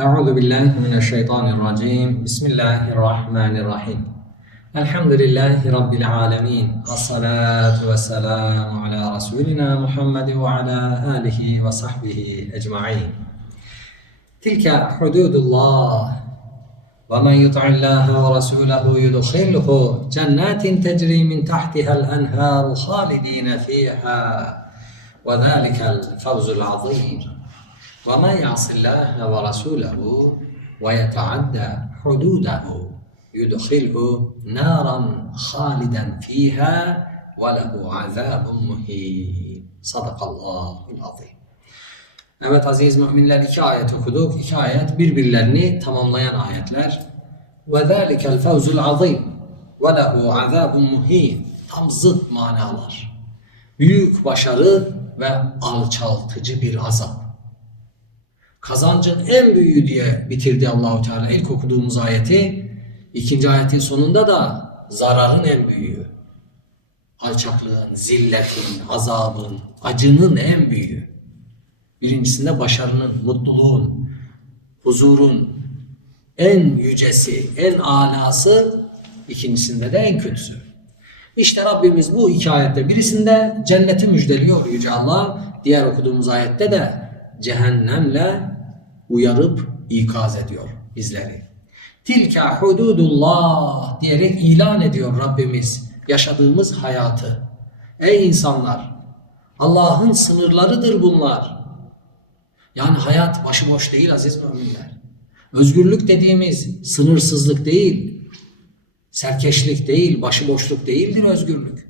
أعوذ بالله من الشيطان الرجيم. بسم الله الرحمن الرحيم. الحمد لله رب العالمين. الصلاة والسلام على رسولنا محمد وعلى آله وصحبه أجمعين. تلك حدود الله. ومن يطع الله ورسوله يدخله جنات تجري من تحتها الأنهار خالدين فيها. وذلك الفوز العظيم. ومن يعص الله ورسوله ويتعدى حدوده يدخله نارا خالدا فيها وله عذاب مهين صدق الله العظيم Evet aziz müminler iki ayet okuduk. İki ayet birbirlerini tamamlayan ayetler. Ve zâlikel fevzul azim ve lehu azâbun muhin. Tam zıt manalar. Büyük başarı ve alçaltıcı bir azap. Kazancın en büyüğü diye bitirdi Allahu Teala ilk okuduğumuz ayeti. İkinci ayetin sonunda da zararın en büyüğü. Alçaklığın, zilletin, azabın, acının en büyüğü. Birincisinde başarının, mutluluğun, huzurun en yücesi, en alası, ikincisinde de en kötüsü. İşte Rabbimiz bu iki ayette birisinde cenneti müjdeliyor Yüce Allah, diğer okuduğumuz ayette de cehennemle uyarıp ikaz ediyor bizleri. Tilka hududullah diyerek ilan ediyor Rabbimiz yaşadığımız hayatı. Ey insanlar! Allah'ın sınırlarıdır bunlar. Yani hayat başıboş değil aziz müminler. Özgürlük dediğimiz sınırsızlık değil, serkeşlik değil, başıboşluk değildir özgürlük.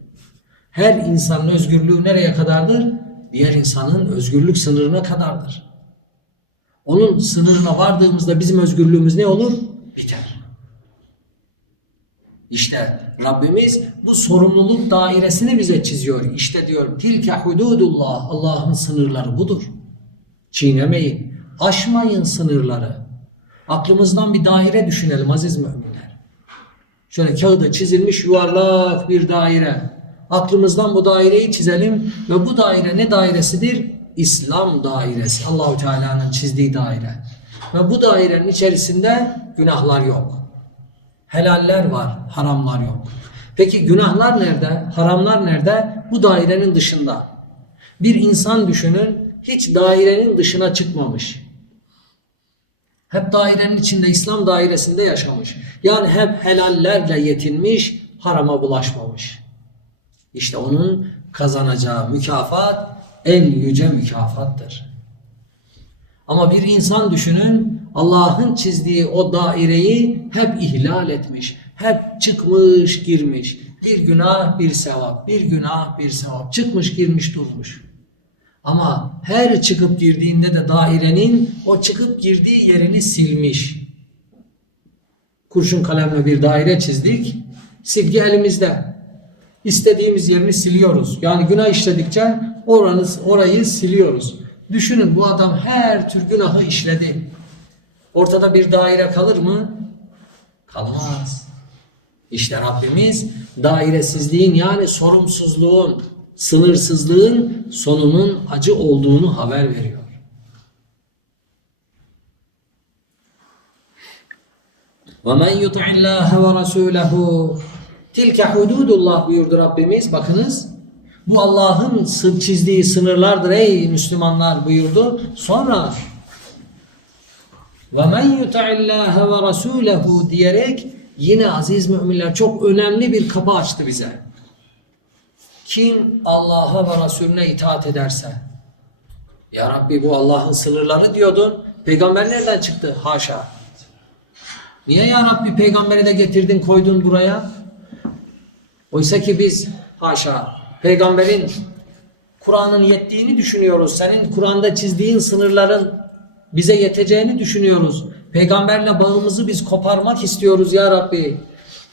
Her insanın özgürlüğü nereye kadardır? Diğer insanın özgürlük sınırına kadardır. Onun sınırına vardığımızda bizim özgürlüğümüz ne olur? Biter. İşte Rabbimiz bu sorumluluk dairesini bize çiziyor. İşte diyor tilke hududullah Allah'ın sınırları budur. Çiğnemeyin, aşmayın sınırları. Aklımızdan bir daire düşünelim aziz müminler. Şöyle kağıda çizilmiş yuvarlak bir daire. Aklımızdan bu daireyi çizelim ve bu daire ne dairesidir? İslam dairesi. Allahu Teala'nın çizdiği daire. Ve bu dairenin içerisinde günahlar yok. Helaller var, haramlar yok. Peki günahlar nerede? Haramlar nerede? Bu dairenin dışında. Bir insan düşünün hiç dairenin dışına çıkmamış. Hep dairenin içinde İslam dairesinde yaşamış. Yani hep helallerle yetinmiş, harama bulaşmamış. İşte onun kazanacağı mükafat en yüce mükafattır. Ama bir insan düşünün Allah'ın çizdiği o daireyi hep ihlal etmiş. Hep çıkmış girmiş. Bir günah bir sevap, bir günah bir sevap. Çıkmış girmiş durmuş. Ama her çıkıp girdiğinde de dairenin o çıkıp girdiği yerini silmiş. Kurşun kalemle bir daire çizdik. Silgi elimizde. İstediğimiz yerini siliyoruz. Yani günah işledikçe oranı, orayı siliyoruz. Düşünün bu adam her tür günahı işledi. Ortada bir daire kalır mı? Kalmaz. İşte Rabbimiz dairesizliğin yani sorumsuzluğun, sınırsızlığın sonunun acı olduğunu haber veriyor. وَمَنْ يُطِعِ اللّٰهَ وَرَسُولَهُ Tilke hududullah buyurdu Rabbimiz. Bakınız bu Allah'ın çizdiği sınırlardır ey Müslümanlar buyurdu. Sonra ve men yuta'illâhe ve rasûlehu diyerek yine aziz müminler çok önemli bir kapı açtı bize. Kim Allah'a ve Resulüne itaat ederse. Ya Rabbi bu Allah'ın sınırları diyordun. Peygamber nereden çıktı? Haşa. Niye ya Rabbi peygamberi de getirdin koydun buraya? Oysa ki biz haşa peygamberin Kur'an'ın yettiğini düşünüyoruz. Senin Kur'an'da çizdiğin sınırların bize yeteceğini düşünüyoruz. Peygamberle bağımızı biz koparmak istiyoruz ya Rabbi.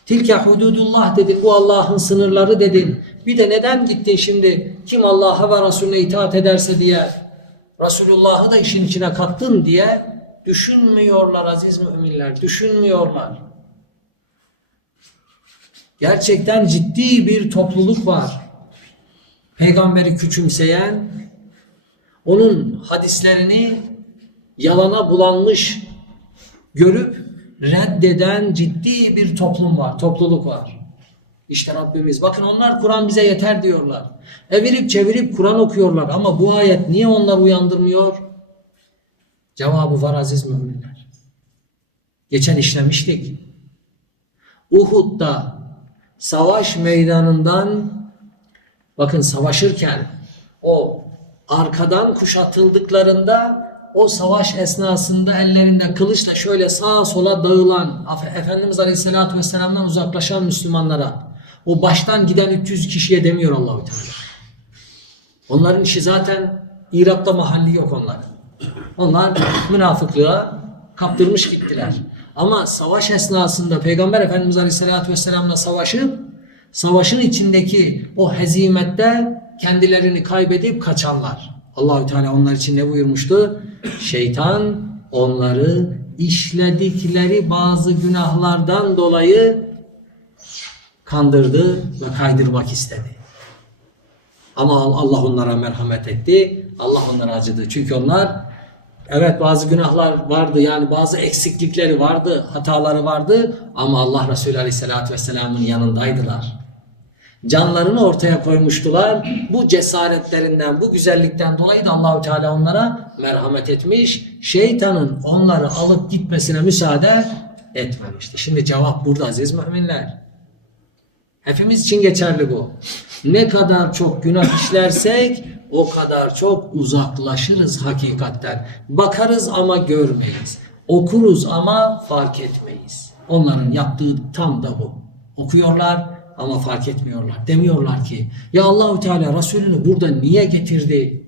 Tilke hududullah dedin. Bu Allah'ın sınırları dedin. Bir de neden gittin şimdi? Kim Allah'a ve Resulüne itaat ederse diye Resulullah'ı da işin içine kattın diye düşünmüyorlar aziz müminler. Düşünmüyorlar. Gerçekten ciddi bir topluluk var. Peygamberi küçümseyen, onun hadislerini yalana bulanmış görüp reddeden ciddi bir toplum var, topluluk var. İşte Rabbimiz bakın onlar Kur'an bize yeter diyorlar. Evirip çevirip Kur'an okuyorlar ama bu ayet niye onları uyandırmıyor? Cevabı var aziz müminler. Geçen işlemiştik. Uhud'da savaş meydanından bakın savaşırken o arkadan kuşatıldıklarında o savaş esnasında ellerinde kılıçla şöyle sağa sola dağılan Efe- Efendimiz Aleyhisselatü Vesselam'dan uzaklaşan Müslümanlara o baştan giden 300 kişiye demiyor Allahu Teala. Onların işi zaten İrab'da mahalli yok onların. Onlar münafıklığa kaptırmış gittiler. Ama savaş esnasında Peygamber Efendimiz Aleyhisselatü Vesselam'la savaşıp savaşın içindeki o hezimette kendilerini kaybedip kaçanlar. Allahü Teala onlar için ne buyurmuştu? Şeytan onları işledikleri bazı günahlardan dolayı kandırdı ve kaydırmak istedi. Ama Allah onlara merhamet etti. Allah onlara acıdı. Çünkü onlar evet bazı günahlar vardı yani bazı eksiklikleri vardı, hataları vardı ama Allah Resulü Aleyhisselatü Vesselam'ın yanındaydılar. Canlarını ortaya koymuştular. Bu cesaretlerinden, bu güzellikten dolayı da Allahü Teala onlara merhamet etmiş. Şeytanın onları alıp gitmesine müsaade etmemişti. Şimdi cevap burada aziz müminler. Hepimiz için geçerli bu. Ne kadar çok günah işlersek o kadar çok uzaklaşırız hakikatten. Bakarız ama görmeyiz. Okuruz ama fark etmeyiz. Onların yaptığı tam da bu. Okuyorlar ama fark etmiyorlar. Demiyorlar ki ya Allahu Teala Resulünü burada niye getirdi?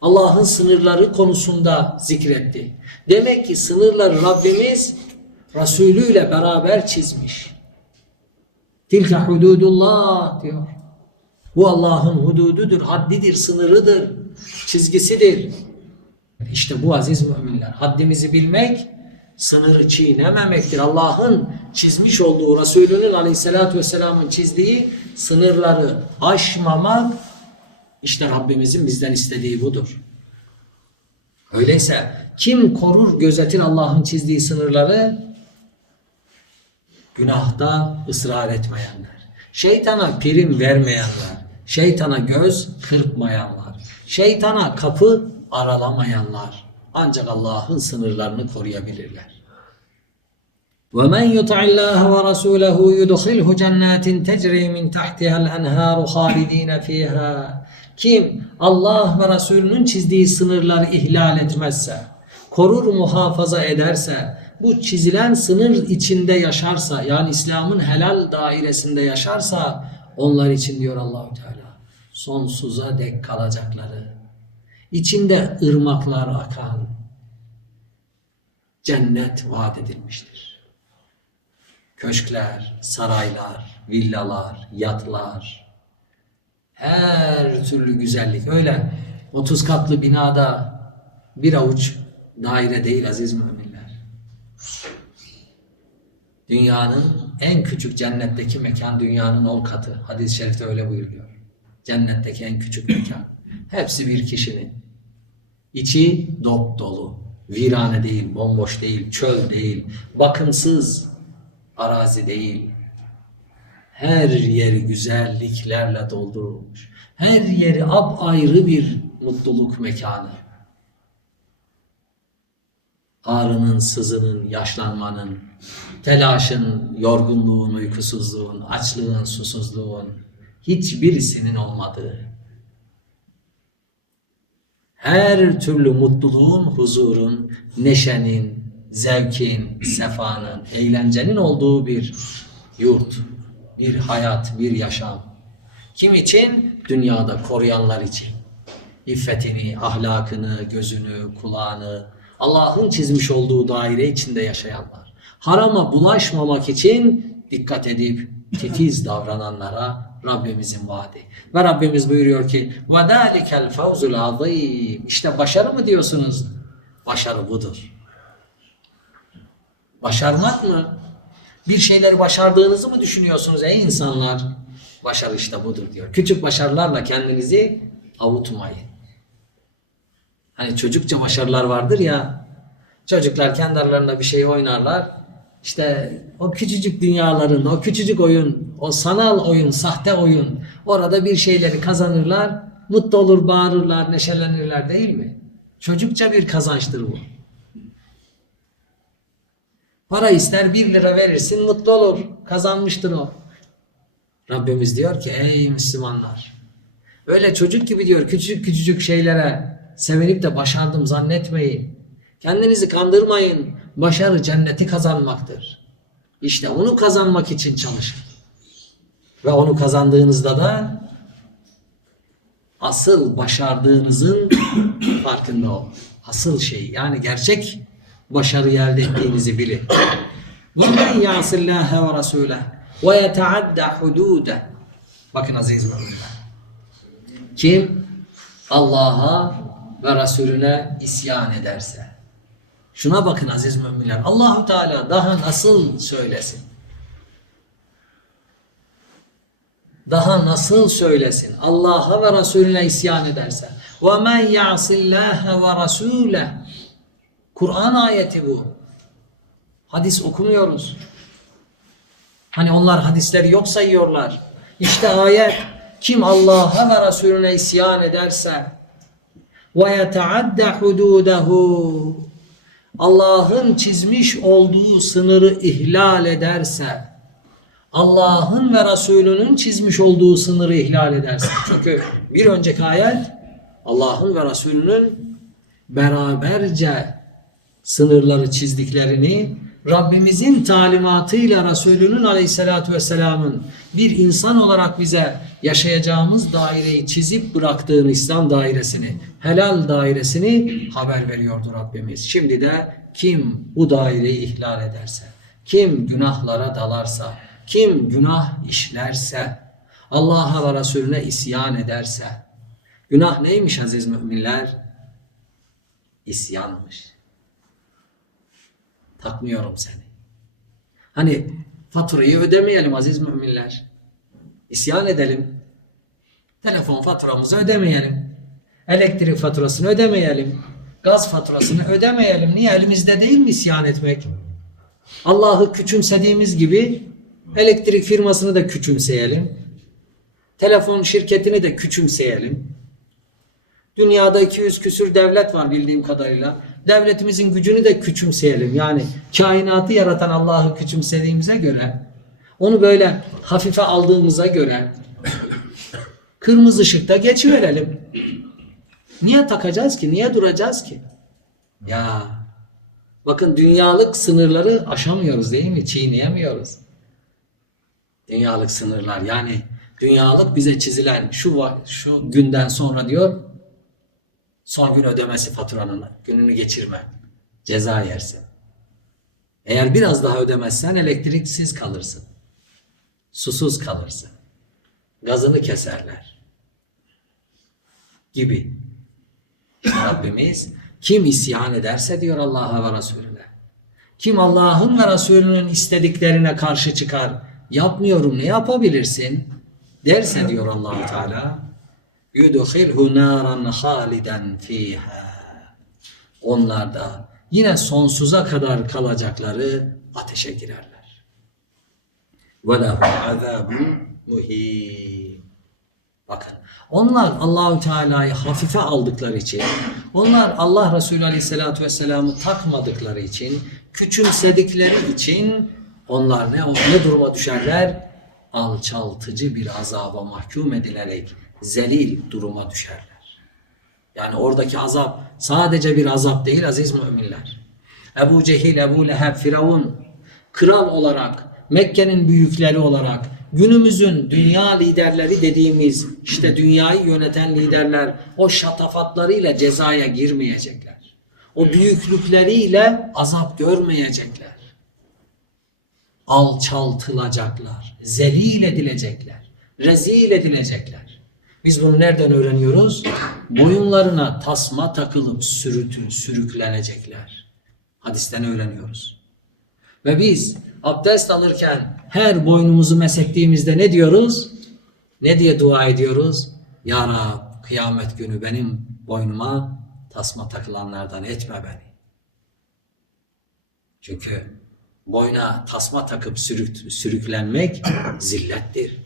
Allah'ın sınırları konusunda zikretti. Demek ki sınırları Rabbimiz Resulü ile beraber çizmiş. Tilke hududullah diyor. Bu Allah'ın hudududur, haddidir, sınırıdır, çizgisidir. İşte bu aziz müminler. Haddimizi bilmek, sınırı çiğnememektir. Allah'ın çizmiş olduğu, Resulünün aleyhissalatü vesselamın çizdiği sınırları aşmamak, işte Rabbimizin bizden istediği budur. Öyleyse kim korur, gözetir Allah'ın çizdiği sınırları? Günahta ısrar etmeyenler. Şeytana prim vermeyenler. Şeytana göz kırpmayanlar. Şeytana kapı aralamayanlar Ancak Allah'ın sınırlarını koruyabilirler. وَمَنْ يُطَعِ اللّٰهَ وَرَسُولَهُ يُدْخِلْهُ جَنَّاتٍ تَجْرِي مِنْ تَحْتِهَا الْاَنْهَارُ خَالِد۪ينَ ف۪يهَا Kim Allah ve Resulünün çizdiği sınırları ihlal etmezse, korur muhafaza ederse, bu çizilen sınır içinde yaşarsa, yani İslam'ın helal dairesinde yaşarsa, onlar için diyor Allahu Teala, sonsuza dek kalacakları, içinde ırmaklar akan cennet vaat edilmiştir. Köşkler, saraylar, villalar, yatlar, her türlü güzellik. Öyle 30 katlı binada bir avuç daire değil aziz müminler. Dünyanın en küçük cennetteki mekan dünyanın on katı. Hadis-i şerifte öyle buyuruyor. Cennetteki en küçük mekan. Hepsi bir kişinin. İçi dop dolu. Virane değil, bomboş değil, çöl değil, bakımsız arazi değil. Her yeri güzelliklerle doldurulmuş. Her yeri apayrı bir mutluluk mekanı. Ağrının, sızının, yaşlanmanın, telaşın, yorgunluğun, uykusuzluğun, açlığın, susuzluğun hiçbirisinin olmadığı, her türlü mutluluğun, huzurun, neşenin, zevkin, sefanın, eğlencenin olduğu bir yurt, bir hayat, bir yaşam. Kim için? Dünyada koruyanlar için. İffetini, ahlakını, gözünü, kulağını, Allah'ın çizmiş olduğu daire içinde yaşayanlar. Harama bulaşmamak için dikkat edip titiz davrananlara Rabbimizin vaadi. Ve Rabbimiz buyuruyor ki وَذَٰلِكَ الْفَوْزُ الْعَظِيمِ İşte başarı mı diyorsunuz? Başarı budur. Başarmak mı? Bir şeyleri başardığınızı mı düşünüyorsunuz ey insanlar? Başarı işte budur diyor. Küçük başarılarla kendinizi avutmayın. Hani çocukça başarılar vardır ya. Çocuklar kendi aralarında bir şey oynarlar. İşte o küçücük dünyalarında, o küçücük oyun, o sanal oyun, sahte oyun, orada bir şeyleri kazanırlar, mutlu olur, bağırırlar, neşelenirler değil mi? Çocukça bir kazançtır bu. Para ister bir lira verirsin mutlu olur. Kazanmıştır o. Rabbimiz diyor ki ey Müslümanlar. Öyle çocuk gibi diyor küçücük küçücük şeylere sevinip de başardım zannetmeyin. Kendinizi kandırmayın Başarı cenneti kazanmaktır. İşte onu kazanmak için çalışın. Ve onu kazandığınızda da asıl başardığınızın farkında olun. Asıl şey yani gerçek başarıyı elde ettiğinizi bilin. وَمَنْ يَعْصِ اللّٰهَ وَرَسُولَهُ وَيَتَعَدَّ حُدُودَهُ Bakın aziz müminler. Kim Allah'a ve Resulüne isyan ederse. Şuna bakın aziz müminler. Allahu Teala daha nasıl söylesin? Daha nasıl söylesin? Allah'a ve Resulüne isyan ederse. Ve men ya'sillâhe ve rasûleh. Kur'an ayeti bu. Hadis okumuyoruz. Hani onlar hadisleri yok sayıyorlar. İşte ayet kim Allah'a ve Resulüne isyan ederse ve yeteadde hududehu Allah'ın çizmiş olduğu sınırı ihlal ederse Allah'ın ve Resulünün çizmiş olduğu sınırı ihlal ederse. Çünkü bir önceki ayet Allah'ın ve Resulünün beraberce sınırları çizdiklerini Rabbimizin talimatıyla Resulünün aleyhissalatü vesselamın bir insan olarak bize yaşayacağımız daireyi çizip bıraktığını İslam dairesini, helal dairesini haber veriyordu Rabbimiz. Şimdi de kim bu daireyi ihlal ederse, kim günahlara dalarsa, kim günah işlerse, Allah'a ve Resulüne isyan ederse, günah neymiş aziz müminler? İsyanmış takmıyorum seni. Hani faturayı ödemeyelim aziz müminler. İsyan edelim. Telefon faturamızı ödemeyelim. Elektrik faturasını ödemeyelim. Gaz faturasını ödemeyelim. Niye? Elimizde değil mi isyan etmek? Allah'ı küçümsediğimiz gibi elektrik firmasını da küçümseyelim. Telefon şirketini de küçümseyelim. Dünyada 200 küsür devlet var bildiğim kadarıyla devletimizin gücünü de küçümseyelim. Yani kainatı yaratan Allah'ı küçümsediğimize göre, onu böyle hafife aldığımıza göre kırmızı ışıkta geçiverelim. Niye takacağız ki? Niye duracağız ki? Ya bakın dünyalık sınırları aşamıyoruz değil mi? Çiğneyemiyoruz. Dünyalık sınırlar yani dünyalık bize çizilen şu şu günden sonra diyor Son gün ödemesi faturanın gününü geçirme. Ceza yersin. Eğer biraz daha ödemezsen elektriksiz kalırsın. Susuz kalırsın. Gazını keserler. Gibi. Rabbimiz kim isyan ederse diyor Allah'a ve Resulüne. Kim Allah'ın ve Resulünün istediklerine karşı çıkar, yapmıyorum ne yapabilirsin derse diyor allah Teala yudkhilhu naran haliden fiha. Onlar da yine sonsuza kadar kalacakları ateşe girerler. Ve lehu azabun muhim. Bakın onlar Allahü Teala'yı hafife aldıkları için, onlar Allah Resulü Aleyhisselatü Vesselam'ı takmadıkları için, küçümsedikleri için onlar ne, ne duruma düşerler? Alçaltıcı bir azaba mahkum edilerek zelil duruma düşerler. Yani oradaki azap sadece bir azap değil aziz müminler. Ebu Cehil, Ebu Leheb, Firavun kral olarak, Mekke'nin büyükleri olarak, günümüzün dünya liderleri dediğimiz işte dünyayı yöneten liderler o şatafatlarıyla cezaya girmeyecekler. O büyüklükleriyle azap görmeyecekler. Alçaltılacaklar, zelil edilecekler, rezil edilecekler. Biz bunu nereden öğreniyoruz? Boyunlarına tasma takılıp sürütün, sürüklenecekler. Hadisten öğreniyoruz. Ve biz abdest alırken her boynumuzu mesektiğimizde ne diyoruz? Ne diye dua ediyoruz? Ya Rab kıyamet günü benim boynuma tasma takılanlardan etme beni. Çünkü boyna tasma takıp sürük, sürüklenmek zillettir,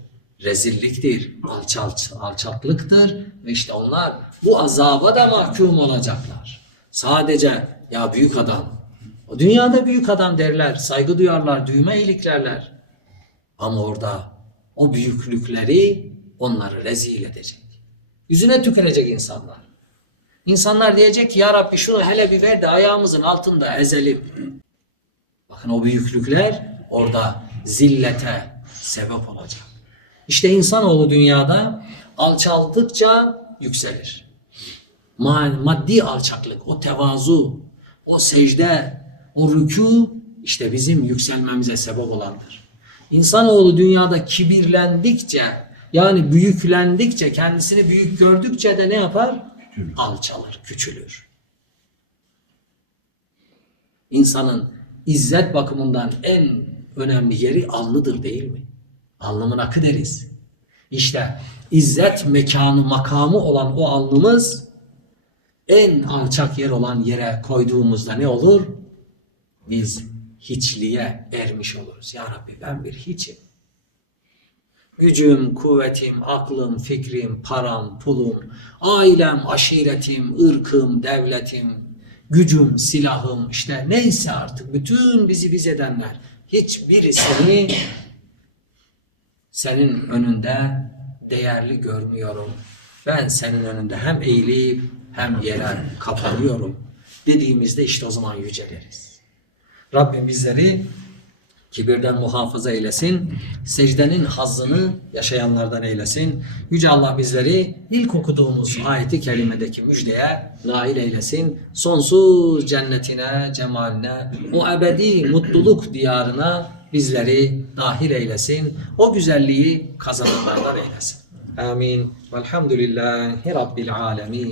rezilliktir, alçal, alçaklıktır ve işte onlar bu azaba da mahkum olacaklar. Sadece ya büyük adam, o dünyada büyük adam derler, saygı duyarlar, düğme iliklerler. Ama orada o büyüklükleri onları rezil edecek. Yüzüne tükürecek insanlar. İnsanlar diyecek ki ya Rabbi şunu hele bir ver de ayağımızın altında ezelim. Bakın o büyüklükler orada zillete sebep olacak. İşte insanoğlu dünyada alçaldıkça yükselir. Ma- Maddi alçaklık, o tevazu, o secde, o rükû işte bizim yükselmemize sebep olandır. İnsanoğlu dünyada kibirlendikçe yani büyüklendikçe kendisini büyük gördükçe de ne yapar? Alçalır, küçülür. İnsanın izzet bakımından en önemli yeri alnıdır değil mi? Alnımın akı deriz. İşte izzet mekanı makamı olan o alnımız en alçak yer olan yere koyduğumuzda ne olur? Biz hiçliğe ermiş oluruz. Ya Rabbi ben bir hiçim. Gücüm, kuvvetim, aklım, fikrim, param, pulum, ailem, aşiretim, ırkım, devletim, gücüm, silahım, işte neyse artık bütün bizi biz edenler hiçbirisini senin önünde değerli görmüyorum. Ben senin önünde hem eğilip hem yere kapanıyorum dediğimizde işte o zaman yüceleriz. Rabbim bizleri kibirden muhafaza eylesin. Secdenin hazzını yaşayanlardan eylesin. Yüce Allah bizleri ilk okuduğumuz ayeti kerimedeki müjdeye nail eylesin. Sonsuz cennetine, cemaline, o ebedi mutluluk diyarına bizleri dahil eylesin. O güzelliği kazananlardan eylesin. Amin. Velhamdülillahi Rabbil alemin.